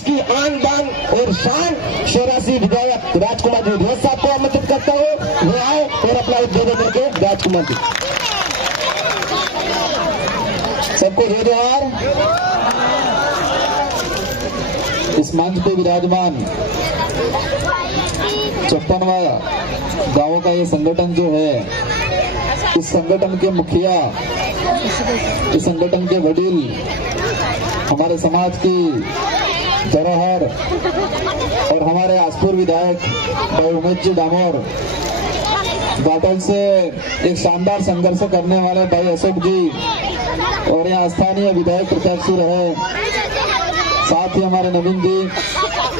की आन बान और शान शेरासी विधायक राजकुमार जी ढेर साहब को आमंत्रित करता हूँ, वो आए और अपना उद्बोधन करके राजकुमार जी। सबको जय जोहार। इस मंच पे विराजमान 56वां गांवों का ये संगठन जो है, इस संगठन के मुखिया, इस संगठन के वडील, हमारे समाज की धरोहर और हमारे आसपुर विधायक भाई उमेश जी डामोर, बाटल से एक शानदार संघर्ष करने वाले भाई अशोक जी, और यहाँ स्थानीय विधायक प्रत्याशी रहे, साथ ही हमारे नवीन जी,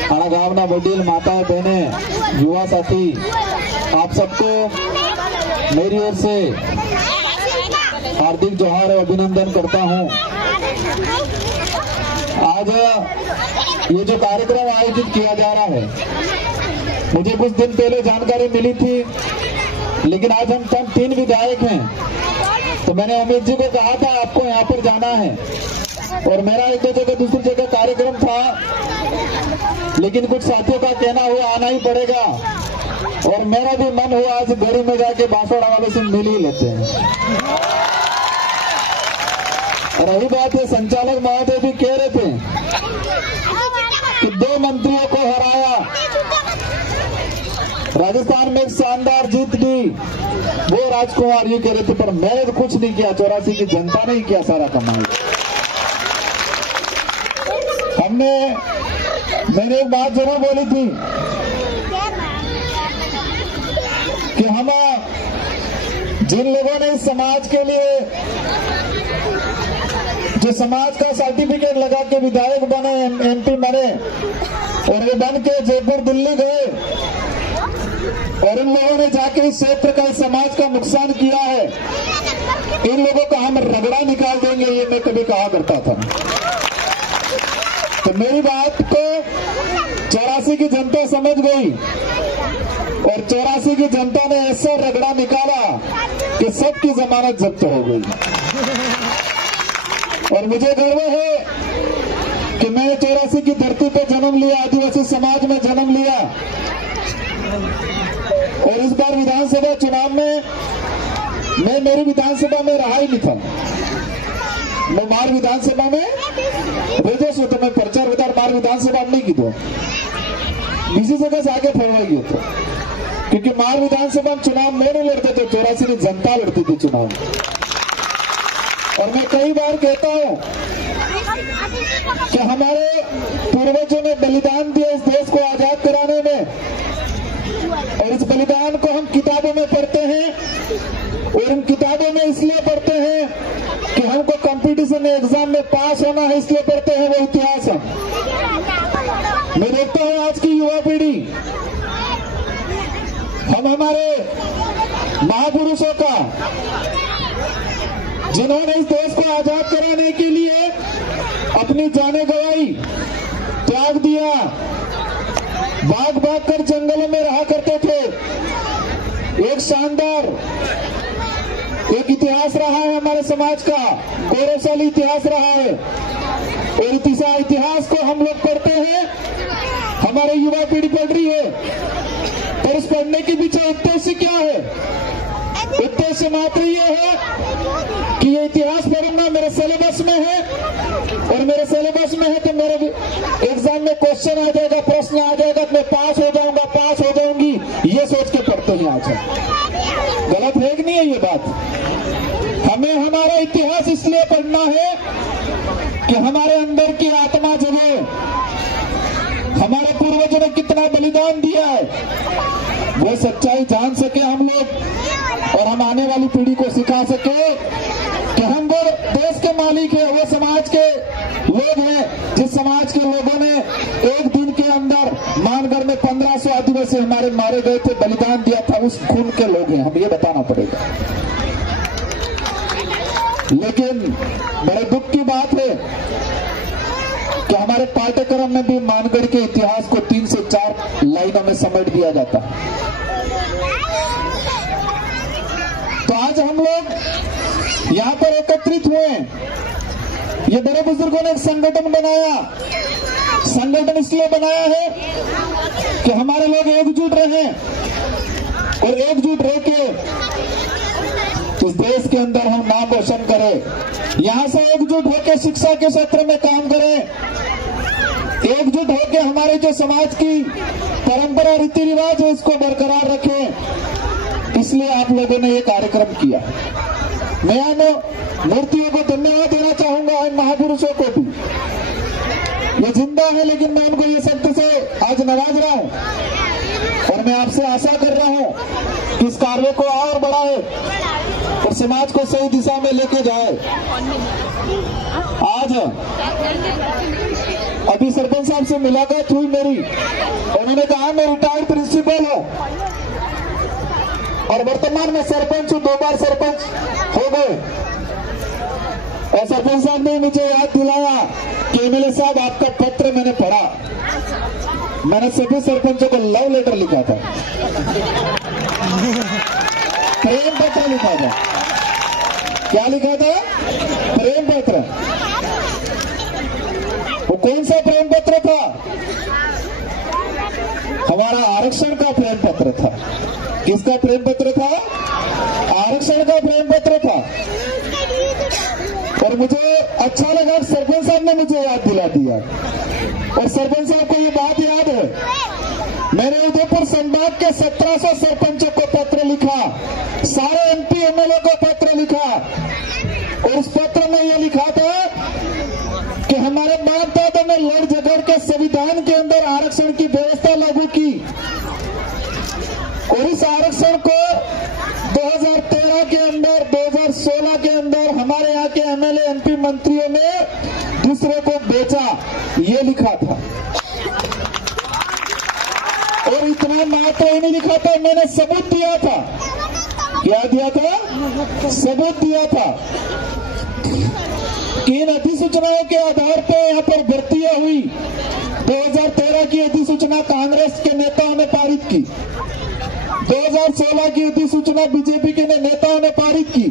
हमारा गाँव ना वडील, माताएं बहने, युवा साथी, आप सबको मेरी ओर से हार्दिक जोहार और अभिनंदन करता हूँ। आज ये जो कार्यक्रम आयोजित किया जा रहा है, मुझे कुछ दिन पहले जानकारी मिली थी, लेकिन आज हम 3 विधायक हैं, तो मैंने अमित जी को कहा था आपको यहाँ पर जाना है, और मेरा एक दो जगह दूसरी जगह कार्यक्रम था, लेकिन कुछ साथियों का कहना हुआ आना ही पड़ेगा, और मेरा भी मन हुआ आज गढ़ी में जाके बांसवाड़ा वालों से मिल ही लेते हैं। रही बात है, संचालक महोदय भी कह रहे थे कि 2 मंत्रियों को हराया, राजस्थान में एक शानदार जीत दी, वो राजकुमार जी कह रहे थे, पर मैंने तो कुछ नहीं किया, 84 की जनता ने ही किया सारा कमाल। मैंने एक बात जरूर बोली थी कि हम जिन लोगों ने इस समाज के लिए, जो समाज का सर्टिफिकेट लगा के विधायक बने, एमपी बने, और ये बन के जयपुर दिल्ली गए, और इन लोगों ने जाके इस क्षेत्र का, इस समाज का नुकसान किया है, इन लोगों का हम रगड़ा निकाल देंगे, ये मैं कभी कहा करता था। तो मेरी बात को 84 की जनता समझ गई, और 84 की जनता ने ऐसा रगड़ा निकाला कि सबकी जमानत जब्त हो गई। और मुझे गर्व है कि मैंने 84 की धरती पर जन्म लिया, आदिवासी समाज में जन्म लिया, और इस बार विधानसभा चुनाव में मैं मेरी विधानसभा में रहा ही नहीं था। मैं मार विधानसभा में रेजस होता, मैं प्रचार विधान मार विधानसभा नहीं की दो, किसी जगह से आगे फरवाई तो, क्योंकि मार विधानसभा में चुनाव में नहीं लड़ते थे, 84 की जनता लड़ती थी चुनाव। और मैं कई बार कहता हूं कि हमारे पूर्वजों ने बलिदान दिया इस देश को आजाद कराने में, और इस बलिदान को हम किताबों में पढ़ते हैं, और इन किताबों में इसलिए पढ़ते हैं कि हमको कंपटीशन एग्जाम में पास होना है, इसलिए पढ़ते हैं, वो इतिहास हम। मैं देखता हूं आज की युवा पीढ़ी, हम हमारे महापुरुषों का, जिन्होंने इस देश को आजाद कराने के लिए अपनी जानें गंवाई, त्याग दिया, भाग भाग कर जंगलों में रहा करते थे, एक शानदार एक इतिहास रहा है हमारे समाज का, गौरवशाली इतिहास रहा है, और इतिहास को हम लोग पढ़ते हैं, हमारे युवा पीढ़ी पढ़ रही है, पर इस पढ़ने के पीछे उद्देश्य क्या है? उद्देश्य मात्र ये है कि ये इतिहास पढ़ना मेरे सिलेबस में है, और मेरे सिलेबस में है तो मेरे एग्जाम में क्वेश्चन आ जाएगा, प्रश्न आ जाएगा, मैं पास हो जाऊंगा, पास हो जाऊंगी, ये सोच के पढ़ते हैं। आज गलत है कि नहीं है ये बात? हमें हमारा इतिहास इसलिए पढ़ना है कि हमारे अंदर की आत्मा जगे, हमारे पूर्वजों ने कितना बलिदान दिया है, वो सच्चाई जान सके हम लोग, और हम आने वाली पीढ़ी को सिखा सके कि हम वो देश के मालिक है, वो समाज के लोग हैं, जिस समाज के लोगों ने एक दिन के अंदर मानगढ़ में 1500 आदिवासी हमारे मारे गए थे, बलिदान दिया था, उस खून के लोग हैं, हम ये बताना पड़ेगा। लेकिन बड़े दुख की बात है कि हमारे पाठ्यक्रम में भी मानगढ़ के इतिहास को 3 से 4 लाइनों में समेट दिया जाता है। तो आज हम लोग यहाँ पर एकत्रित हुए, ये बड़े बुजुर्गों ने एक संगठन बनाया, संगठन इसलिए बनाया है कि हमारे लोग एकजुट रहें और एकजुट रह के इस देश के अंदर हम नाम रोशन करें। यहां से एकजुट होकर शिक्षा के क्षेत्र में काम करें, एकजुट होकर हमारे जो समाज की परंपरा रीति रिवाज है इसको बरकरार रखें। इसलिए आप लोगों ने ये कार्यक्रम किया। मैं मूर्तियों को धन्यवाद देना चाहूंगा, इन महापुरुषों को भी। ये जिंदा है लेकिन मैं उनको ये शब्द से आज नवाज रहा हूं और मैं आपसे आशा कर रहा हूं कि इस कार्य को और बढ़ाए और समाज को सही दिशा में लेके जाए। आज अभी सरपंच साहब से मुलाकात हुई मेरी, उन्होंने कहा मैं रिटायर्ड प्रिंसिपल हूं और वर्तमान में सरपंच हूं, 2 बार सरपंच हो गए। और सरपंच साहब ने मुझे याद दिलाया कि एमएलए साहब आपका पत्र मैंने पढ़ा, मैंने सभी सरपंचों को लव लेटर लिखा था, प्रेम पत्र लिखा था। क्या लिखा था? प्रेम पत्र। वो कौन सा प्रेम पत्र था? हमारा आरक्षण का प्रेम पत्र था। किसका प्रेम पत्र था? आरक्षण का प्रेम पत्र था। और मुझे अच्छा लगा, सरपंच साहब ने मुझे याद दिला दिया। और सरपंच साहब को ये बात याद है, मैंने उदयपुर संभाग के 1700 सरपंचों को पत्र लिखा, सारे एमपी एमएलए को पत्र लिखा और उस पत्र में यह लिखा था कि हमारे बाप दादा ने लड़ झगड़ के संविधान के अंदर आरक्षण की व्यवस्था लागू की और इस आरक्षण को 2013 के अंदर 2016 के अंदर हमारे यहाँ के एमएलए एमपी मंत्रियों ने दूसरे को बेचा, ये लिखा था। और इतना ना तो ही नहीं लिखा था, मैंने सबूत दिया था। क्या दिया था? सबूत दिया था कि इन अधिसूचनाओं के आधार पर यहाँ पर भर्तियां हुई। 2013 की अधिसूचना कांग्रेस के नेताओं ने पारित की, 2016 की अधिसूचना बीजेपी के नेताओं ने पारित की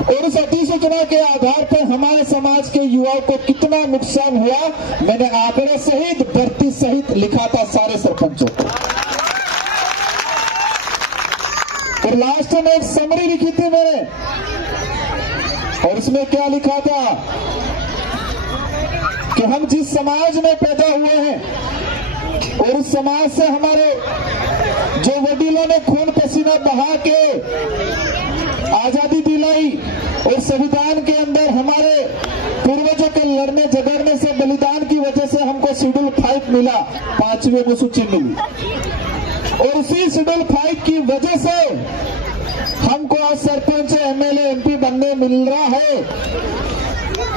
और उस अधिसूचना के आधार पर हमारे समाज के युवाओं को कितना नुकसान हुआ मैंने आंकड़े सहित भर्ती सहित लिखा था सारे सरपंचों को। और लास्ट में एक समरी लिखी थी मैंने और उसमें क्या लिखा था कि हम जिस समाज में पैदा हुए हैं और उस समाज से हमारे जो वडीलों ने खून पसीना बहा के आजादी दिलाई और संविधान के अंदर हमारे पूर्वजों के लड़ने झगड़ने से बलिदान की वजह से हमको शेड्यूल 5 मिला, 5वीं अनुसूची मिली और उसी शेड्यूल 5 की वजह से हमको आज सरपंच एमएलए एमपी बनने मिल रहा है।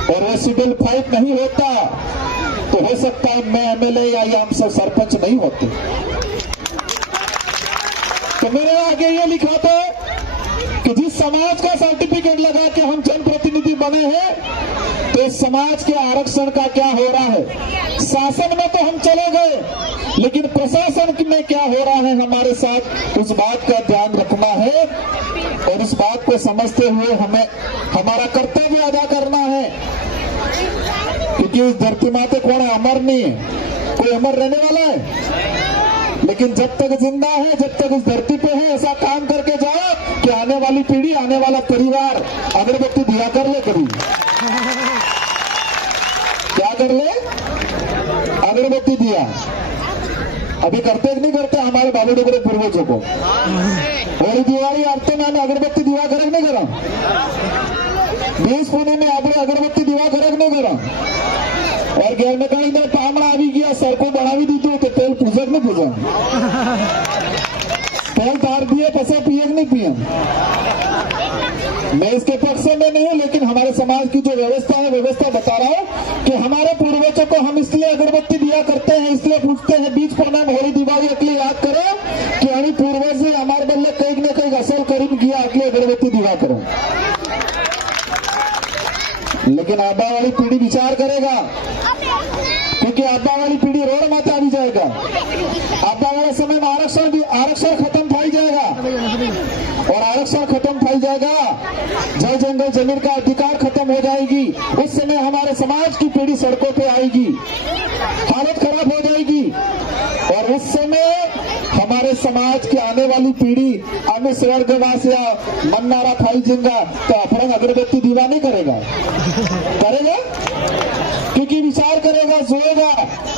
और वो शेड्यूल 5 नहीं होता तो हो सकता है मैं एमएलए या हम सब सरपंच नहीं होते। तो मेरे आगे ये लिखा था कि जिस समाज का सर्टिफिकेट लगा के हम जनप्रतिनिधि बने हैं तो इस समाज के आरक्षण का क्या हो रहा है। शासन में तो हम चले गए लेकिन प्रशासन में क्या हो रहा है हमारे साथ, उस बात का ध्यान रखना है और उस बात को समझते हुए हमें हमारा कर्तव्य अदा करना है। क्योंकि इस धरती माते कौन है? अमर नहीं है, कोई अमर रहने वाला है। लेकिन जब तक जिंदा है, जब तक इस धरती पे है, ऐसा काम करके जाओ कि आने वाली पीढ़ी, आने वाला परिवार अगरबत्ती दिया कर ले। कभी क्या कर ले? अगरबत्ती दिया। अभी करते नहीं करते हमारे बाबू डोगरे पूर्वजों को? और दिवाली आते मैंने अगरबत्ती दिवा करे नहीं करा, 20 पुणे में आपने अगरबत्ती दिवा करे नहीं करा। और गैर में कहीं इधर पामड़ा आ गया, सर को बढ़ावी दी तो तेल पूजक नहीं पूजा, तेल तार दिए पैसे पिए नहीं पिए। मैं इसके पक्ष में नहीं हूं लेकिन हमारे समाज की जो व्यवस्था है व्यवस्था बता रहा हूं कि हमारे पूर्वजों को हम इसलिए अगरबत्ती दिया करते हैं, इसलिए पूछते हैं बीच पूर्णिमा होली दिवाली अगली याद करो कि हमारी पूर्वज ने हमारे बल्ले कहीं न कहीं असल करीब किया, अगली अगरबत्ती दिवा करो। लेकिन आबा वाली पीढ़ी विचार करेगा क्योंकि आबा वाली पीढ़ी रोड माता भी जाएगा। आबा वाले समय में आरक्षण खत्म पाई जाएगा और आरक्षण खत्म पाई जाएगा, जय जंगल जमीन का अधिकार खत्म हो जाएगी। उस समय हमारे समाज की पीढ़ी सड़कों पे आएगी। हालत उस समय हमारे समाज की आने वाली पीढ़ी अमित स्वर्गवास या मन्नारा खाई जिंगा तो अपने अगरबत्ती दीवा नहीं करेगा, क्योंकि विचार करेगा, सोएगा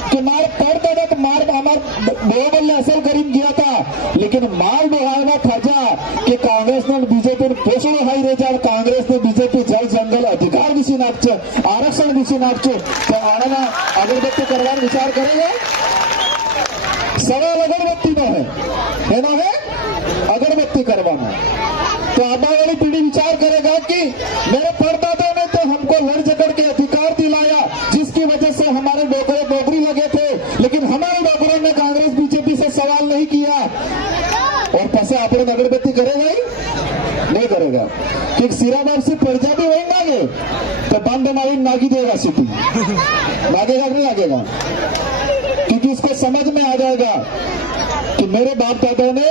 कि मार पड़ता था तो मार हमार बोबल ने असल करीब गया था, लेकिन मार डोहाना खाजा कि कांग्रेस ने बीजेपी पोषण हाई रहे जाए, कांग्रेस ने बीजेपी जल जंगल अधिकार विषय नापच आरक्षण विषय नापच तो आना अगरबत्ती करवाने विचार करेगा। सवाल अगरबत्ती न है ना, है अगरबत्ती करवाना। तो आने वाली पीढ़ी विचार करेगा कि मेरे परदादाओं ने तो हमको लड़ झगड़ के अधिकार दिलाया, जिसकी वजह से हमारे डोकरे डोगरी लगे थे, लेकिन हमारे डोकरों ने कांग्रेस बीजेपी से सवाल नहीं किया। और पसे अपने अगरबत्ती करेगा ही नहीं करेगा, क्योंकि सिराबाब से प्रजा भी होंगे तो बंद मारी नागी देगा, सिटी लागेगा नहीं लागेगा, क्योंकि इसको समझ में आ जाएगा कि मेरे बाप दादाओं ने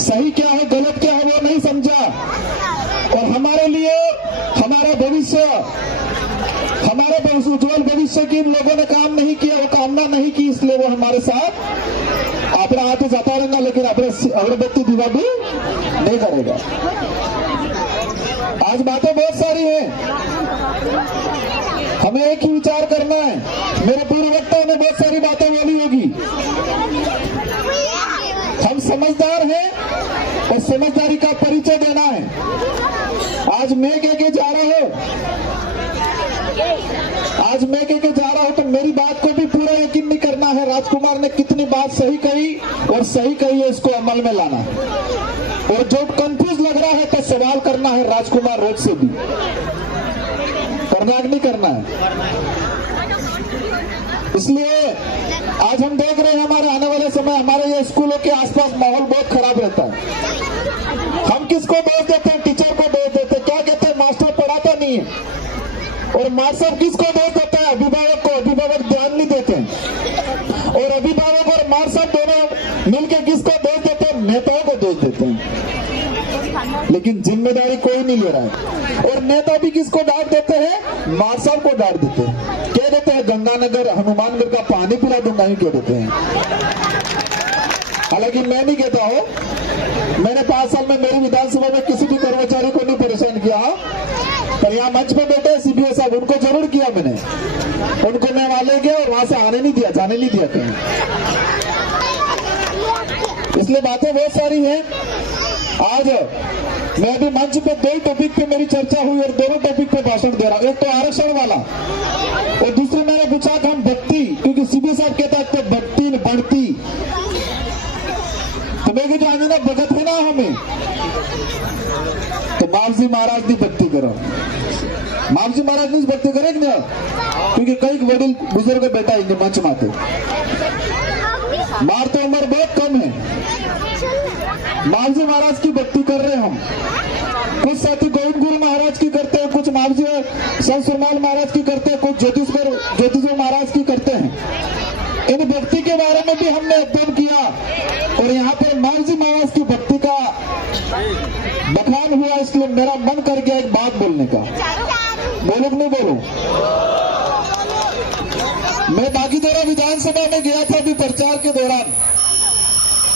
सही क्या है गलत क्या है वो नहीं समझा, और हमारे लिए हमारा भविष्य उज्जवल भविष्य की इन लोगों ने काम नहीं किया, वो कामना नहीं की, इसलिए वो हमारे साथ अपना हाथ जाता रहेगा, लेकिन अपने अगरबत्ती दीवा भी नहीं करेगा। आज बातें बहुत सारी हैं, हमें एक ही विचार करना है। मेरे पूर्ववक्ताओं ने बहुत सारी बातें बोली होगी, हम समझदार हैं और समझदारी का परिचय देना है। आज मैं कह जा रहा हूं तो मेरी बात को भी पूरा यकीन नहीं करना है, राजकुमार ने कितनी बात सही कही और सही कही है, इसको अमल में लाना है। और जो कंफ्यूज लग रहा है तो सवाल करना है राजकुमार रोज से भी, करना नहीं करना है। इसलिए आज हम देख रहे हैं हमारे आने वाले समय हमारे ये स्कूलों के आसपास माहौल बहुत खराब रहता है। हम किसको दोष देते हैं? टीचर को दोष देते हैं। क्या कहते हैं? मास्टर पढ़ाता नहीं है। और मास्टर किसको दोष देता है? अभिभावक को। अभिभावक ध्यान नहीं देते हैं। और अभिभावक और मास्टर दोनों मिलकर किसको दोष देते हैं? नेताओं को दोष देते हैं, लेकिन जिम्मेदारी कोई नहीं ले रहा है। और नेता भी किसको डांट देते हैं? मास्टर को डांट देते हैं। कह देते हैं गंगानगर हनुमानगढ़ का पानी पिला दूंगा, ही कह देते हैं। हालांकि मैं नहीं कहता हूं, मैंने 5 साल में मेरी विधानसभा में किसी भी कर्मचारी को नहीं परेशान किया, पर यहाँ मंच पे बैठे सीबीआई साहब, उनको जरूर किया मैंने। उनको मैं वहां ले गया और वहां से आने नहीं दिया, जाने नहीं दिया कहीं। इसलिए बातें बहुत सारी हैं। आज मैं अभी मंच पे 2 टॉपिक पे मेरी चर्चा हुई और दोनों टॉपिक पे भाषण दे रहा हूं। एक तो आरक्षण वाला और दूसरे मैंने पूछा कि हम भक्ति, क्योंकि सीबी साहब कहता है भक्ति न बढ़ती, तो मैं कहता ना भगत है ना हमें, तो बाबजी महाराज की भक्ति करो। बाबजी महाराज की भक्ति करेंगे ना, क्योंकि कई वडील बुजुर्ग बैठा है मंच माते, मार तो उम्र बहुत कम है। बाबजी महाराज की भक्ति कर रहे हैं हम। कुछ साथी गोविंद गुरु महाराज की करते हैं, कुछ बाबजी संत सुरमाल महाराज की करते हैं, कुछ ज्योतिष महाराज की करते हैं। इन भक्ति के बारे में भी हमने अध्ययन किया और यहाँ पर बाबजी महाराज की भक्ति का बखान हुआ, इसलिए मेरा मन कर गया एक बात बोलने का। बोलो कि नहीं बोलो? मैं बागीदोरा विधानसभा में गया था अभी प्रचार के दौरान,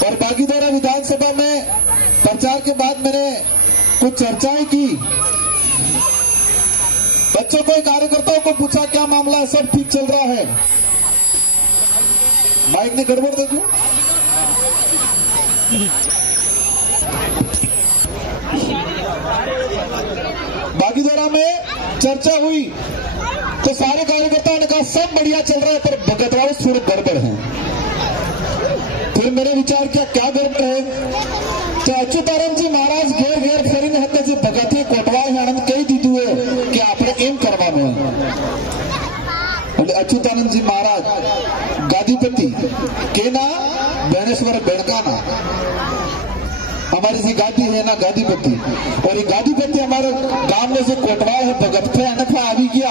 और बागीदोरा विधानसभा में प्रचार के बाद मैंने कुछ चर्चाएं की। बच्चों को, कार्यकर्ताओं को पूछा क्या मामला है, सब ठीक चल रहा है? माइक ने गड़बड़ दे दी। बागीदोरा में चर्चा हुई तो सारे कार्यकर्ताओं ने कहा सब बढ़िया चल रहा है, पर भगतवाड़ी थोड़ी गड़बड़ है। फिर मैंने विचार किया क्या गड़बड़ है, तो अच्युतानंद जी महाराज घेर घेर फरीने हत्या से भगत कोटवाल आनंद कही दी हुए कि आपने एम करवा में अच्युतानंद जी महाराज गादीपति के ना बैनेश्वर बेड़काना हमारी सी गादी है ना गादीपति, और ये गादीपति हमारे गांव में से कोटवाल है, भगत थे अनफा आवी गया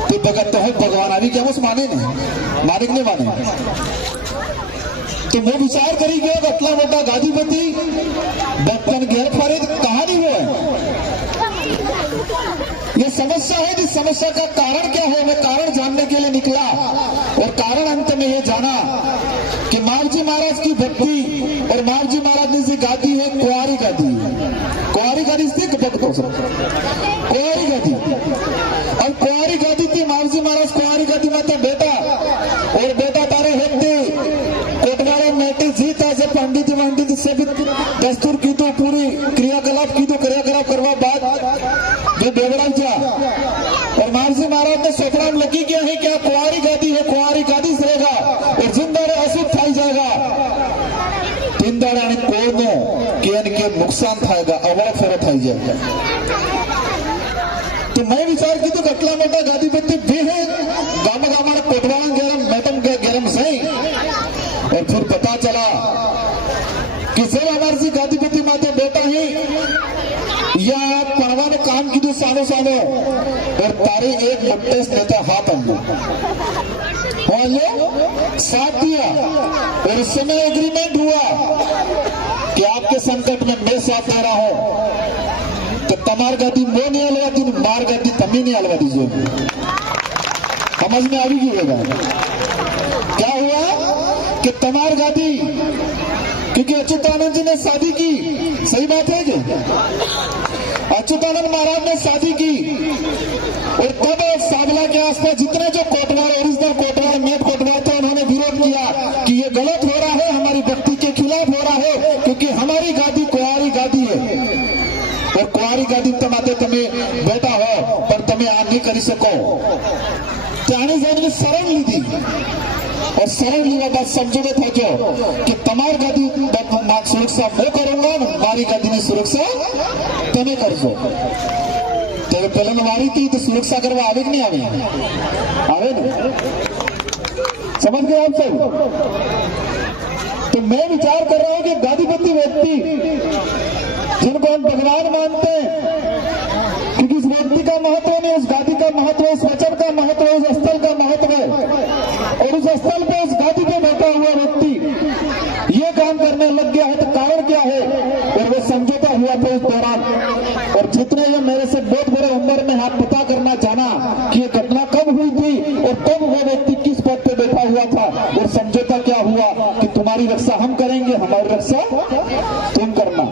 तो भगत तो है भगवान आवी गया, उस माने नहीं, मालिक ने माने। तो मैं विचार करी गया अतला मोटा गादीपति बचपन घेर फारे कहानी वो है। ये समस्या है, इस समस्या का कारण क्या है, मैं कारण जानने के लिए निकला और कारण अंत में ये जाना कि मारजी महाराज की भक्ति और मारजी महाराज ने गादी है कुंवारी गादी। कुंवारी गादी से भक्त हो सकता, कुंवारी गादी। और कुंवारी गादी थी मारजी महाराज, कुंवारी गादी में था बेटा, और बेटा तारे होते कोटवाड़ा मेटी जीता से पंडित वंडित से भी दस्तूर की तो पूरी क्रियाकलाप की तो क्रियाकलाप करवा बाद जो बेवड़ा जा। और मारजी महाराज ने सपना में लगी क्या है, क्या कुंवारी गादी है, कुंवारी गादी से रहेगा और जिंदाड़े अशुभ थाई जाएगा, तीन दाड़ा कोनो के नुकसान थाएगा, अवड़ा फेरा थाई जाएगा। तो मैं विचार की तो कटला मोटा गादी पे भी है गामा गामा कोटवाड़ा गरम मैटम गरम सही। और फिर पता चला कि जब हमारे से गादी पे माते बेटा ही या पढ़वा ने काम की तो सानो सानो और तारे एक मट्टे से देता हाथ अंदर साथ दिया। और उस समय एग्रीमेंट हुआ कि आपके संकट में मैं साथ दे रहा हूं, तो तमार गादी वो नहीं हलवा दी, मार गादी तमी नहीं हलवा दीजिए। समझ में आ रही होगा क्या हुआ कि तमार गादी, क्योंकि अच्युतानंद जी ने शादी की, सही बात है कि अच्युतानंद महाराज ने शादी की और तब साबला के आसपास जितने जो कोटवार ओरिजिनल कोटवार मेट कोटवार थे उन्होंने विरोध किया कि ये गलत हो रहा है, हमारी भक्ति के खिलाफ हो रहा है, क्योंकि हमारी गादी कुंवारी गादी है और कुंवारी गादी तमाते तुम्हें बेटा हो पर तुम्हें आ नहीं कर सको। त्यानी जन ने शरण ली थी और शरण लीवा बात समझोगे था जो कि तमार गादी सुरक्षा मैं करूंगा, मारी गादी ने सुरक्षा तुम्हें कर दो। तेरे पहले मारी थी तो सुरक्षा करवा आवे कि नहीं आवे, आवे ना, समझ गए आप सब। तो मैं विचार कर रहा हूं कि गादीपति व्यक्ति जिनको हम भगवान मानते हैं, क्योंकि इस व्यक्ति का महत्व नहीं, उस गादी का महत्व, उस वचन का महत्व, उस स्थल का महत्व है। और उस स्थल पे उस गादी पे बैठा हुआ व्यक्ति ये काम करने लग गया है तो कारण क्या है, और वो समझौता हुआ था उस दौरान। और जितने ये मेरे से बहुत बड़े उम्र में हाथ पता करना चाहना कि ये घटना कब हुई थी और तब वो व्यक्ति किस पद पे बैठा हुआ था और समझौता क्या हुआ कि तुम्हारी रक्षा हम करेंगे, हमारी रक्षा तुम करना।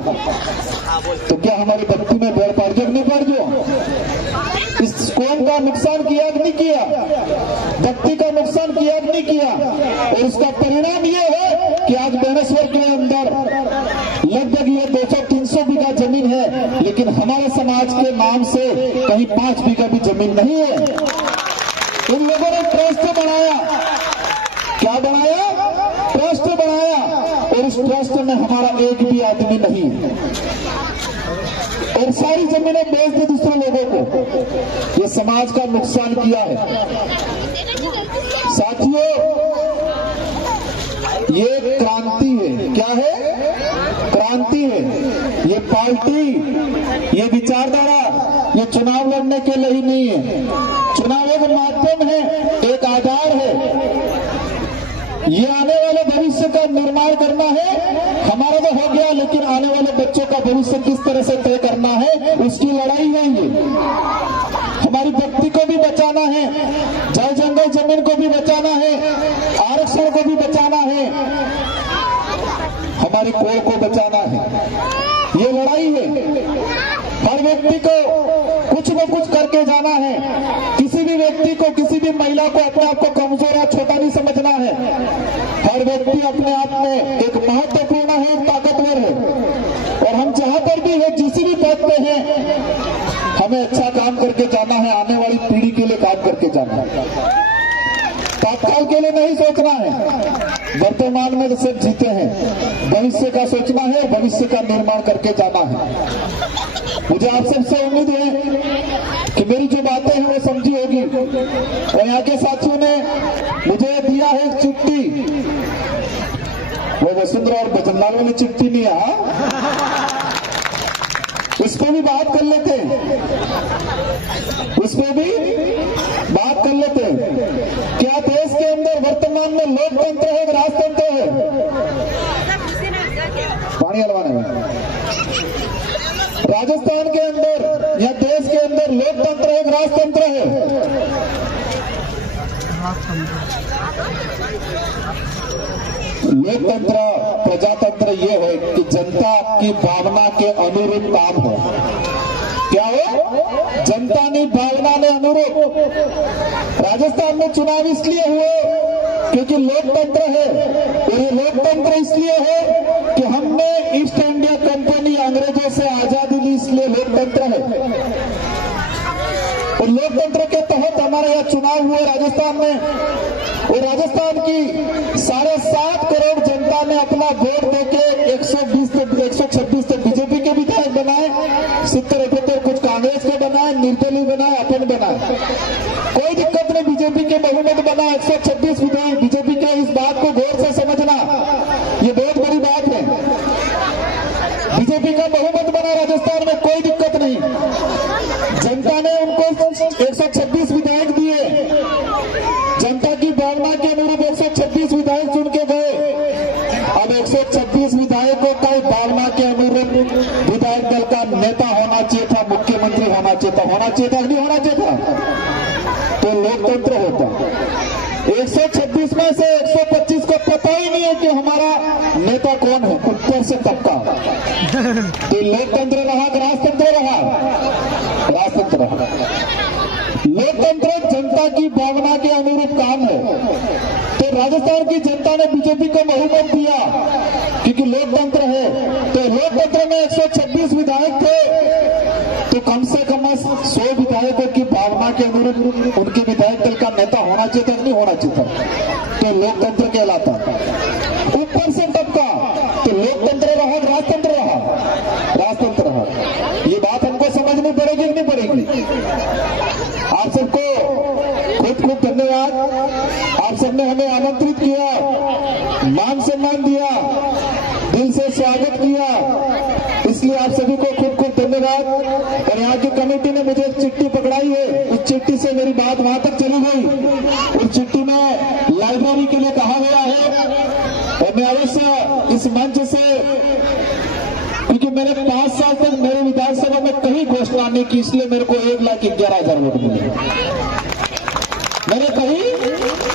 तो क्या हमारी भक्ति में बैर पार जग नहीं पड़ जो इस कौम का नुकसान किया कि नहीं किया, भक्ति का नुकसान किया कि नहीं किया। और उसका परिणाम ये है कि आज बेनेश्वर के अंदर लगभग ये 200-300 बीघा जमीन है, लेकिन हमारे समाज के नाम से कहीं 5 बीघा भी जमीन नहीं है। इन लोगों ने ट्रस्ट बनाया, क्या बनाया, ट्रस्ट बनाया, और उस ट्रस्ट में हमारा एक भी आदमी नहीं, और सारी जमीनें बेच दी दूसरे लोगों को। ये समाज का नुकसान किया है। साथियों, ये क्रांति है, क्या है, क्रांति है। ये पार्टी, ये विचारधारा, ये चुनाव लड़ने के लिए ही नहीं है। चुनाव एक माध्यम है, एक आधार है। ये आने वाले भविष्य का निर्माण करना है। हमारा तो हो गया, लेकिन आने वाले बच्चों का भविष्य किस तरह से तय करना है, उसकी लड़ाई है ये। हमारी भक्ति को भी बचाना है, जल जंगल जमीन को भी बचाना है, आरक्षण को भी बचाना है, हमारी कोर को बचाना है। ये लड़ाई है। हर व्यक्ति को कुछ न कुछ करके जाना है। किसी भी व्यक्ति को, किसी भी महिला को अपने आप को कमजोर या छोटा नहीं समझना है। हर व्यक्ति अपने आप में एक महत्वपूर्ण है, ताकतवर है। और हम जहां पर भी है, जिस भी पद पे हैं, हमें अच्छा काम करके जाना है, आने वाली पीढ़ी के लिए काम करके जाना है। तात्काल के लिए नहीं सोचना है। वर्तमान में तो सब जीते हैं, भविष्य का सोचना है, भविष्य का निर्माण करके जाना है। मुझे आप सबसे उम्मीद है कि मेरी जो बातें हैं वो समझी होगी। और यहाँ के साथियों ने मुझे दिया है एक चिट्ठी, वो वसुंधरा और भजनलाल वाली चिट्ठी नहीं है, उस पर भी बात कर लेते हैं, उस पर भी बात कर लेते हैं। क्या देश के अंदर वर्तमान में लोकतंत्र है, राजतंत्र है? पानी हलवाने में राजस्थान के अंदर या देश के अंदर लोकतंत्र है, राजतंत्र है? लोकतंत्र प्रजातंत्र ये है कि जनता की भावना के अनुरूप काम हो। क्या हो? जनता की भावना ने अनुरूप। राजस्थान में चुनाव इसलिए हुए क्योंकि लोकतंत्र है, और ये लोकतंत्र इसलिए है कि हमने ईस्ट इंडिया कंपनी अंग्रेजों से आजादी ली, इसलिए लोकतंत्र है। और लोकतंत्र के तहत हमारे यहाँ चुनाव हुए राजस्थान में, और राजस्थान की 7.5 करोड़ जनता ने अपना वोट देके 126 तो बीजेपी के विधायक बनाए, 70-71 कुछ कांग्रेस के बनाए, निर्दलीय बनाए, अपन बनाए। कोई दिक्कत नहीं, बीजेपी के बहुमत बना 126 विधायक बीजेपी के। इस बात को गौर से समझना, ये बहुत बड़ी बात है। बीजेपी का बहुमत बना राजस्थान में, कोई दिक्कत नहीं। जनता ने उनको 126 विधायक दिए, जनता की भावना के अनुरूप 126 विधायक चुन के गए। अब 126 विधायकों का भावना के अनुरूप विधायक दल का नेता होना चाहिए था, मुख्यमंत्री होना चाहिए था, नहीं होना चाहिए था, तो लोकतंत्र होता। 126 में से 125 को पता ही नहीं है कि हमारा नेता कौन है, ऊपर से तबका। तो लोकतंत्र रहा कि राजतंत्र रहा? राजतंत्र रहा। लोकतंत्र जनता की भावना के अनुरूप काम है। तो राजस्थान की जनता ने बीजेपी को बहुमत दिया क्योंकि लोकतंत्र है। तो लोकतंत्र में 126 विधायक थे, तो कम से कम 100 विधायकों की भावना के अनुरूप उनके विधायक दल का नेता होना चाहिए था, नहीं होना चाहिए था, तो लोकतंत्र कहलाता। ऊपर से तबका, तो लोकतंत्र रहा, राजतंत्र रहा? राजतंत्र रहा। ये बात हमको समझनी पड़ेगी कि नहीं पड़ेगी? आप सबको खूब धन्यवाद। आप सबने हमें आमंत्रित किया, मान सम्मान दिया, दिल से स्वागत किया, इसलिए आप सभी को खूब धन्यवाद। और यहाँ की कमेटी ने मुझे एक चिट्ठी पकड़ाई है, उस चिट्ठी से मेरी बात वहां तक चली गई। उस चिट्ठी में लाइब्रेरी के लिए कहा गया है, और मैं अवश्य इस मंच से, क्योंकि मैंने 5 साल तक मेरे विधानसभा में कहीं घोषणा नहीं की, इसलिए मेरे को 1,11,000 वोट मिले। मैंने कहीं,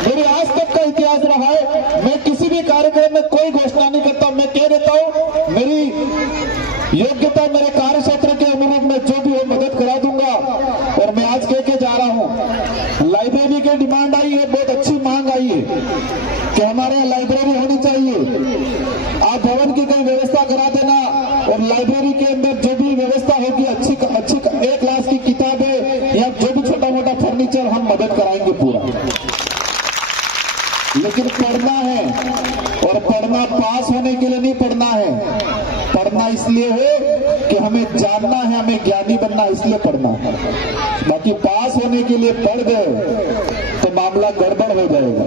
मेरी आज तक का इतिहास रहा है, मैं किसी भी कार्यक्रम में कोई घोषणा नहीं करता। मैं कह देता हूं मेरी योग्यता, मेरे कार्य क्षेत्र के अनुरूप मैं जो भी हो मदद करा दूंगा। और मैं आज कह के जा रहा हूं, लाइब्रेरी की डिमांड आई है, बहुत अच्छी मांग आई है कि हमारे यहाँ लाइब्रेरी होनी चाहिए। आप भवन की कहीं व्यवस्था करा देना, और लाइब्रेरी के अंदर जो भी व्यवस्था होगी, अच्छी 1 क्लास की किताबें या जो भी छोटा मोटा फर्नीचर, हम मदद कराएंगे पूरा। लेकिन पढ़ना है, और पढ़ना पास होने के लिए नहीं पढ़ना है, पढ़ना इसलिए है कि हमें जानना है, हमें ज्ञानी बनना, इसलिए पढ़ना है। बाकी पास होने के लिए पढ़ गए तो मामला गड़बड़ हो जाएगा।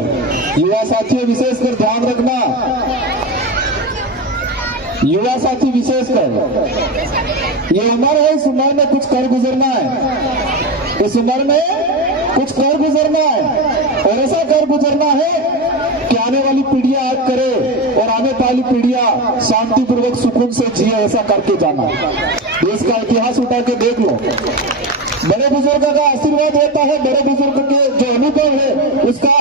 युवा साथियों विशेषकर ध्यान रखना, युवा साथी विशेषकर, ये उम्र है, इस उम्र में कुछ कर गुजरना है, इस उम्र में कुछ कर गुजरना है, और ऐसा कर गुजरना है कि आने वाली पीढ़ियां याद करे, और आने वाली पीढ़ियां शांतिपूर्वक सुकून से जिए, ऐसा करके जाना। देश का इतिहास उठा के देख लो, बड़े बुजुर्ग का आशीर्वाद होता है, बड़े बुजुर्ग के जो अनुभव है उसका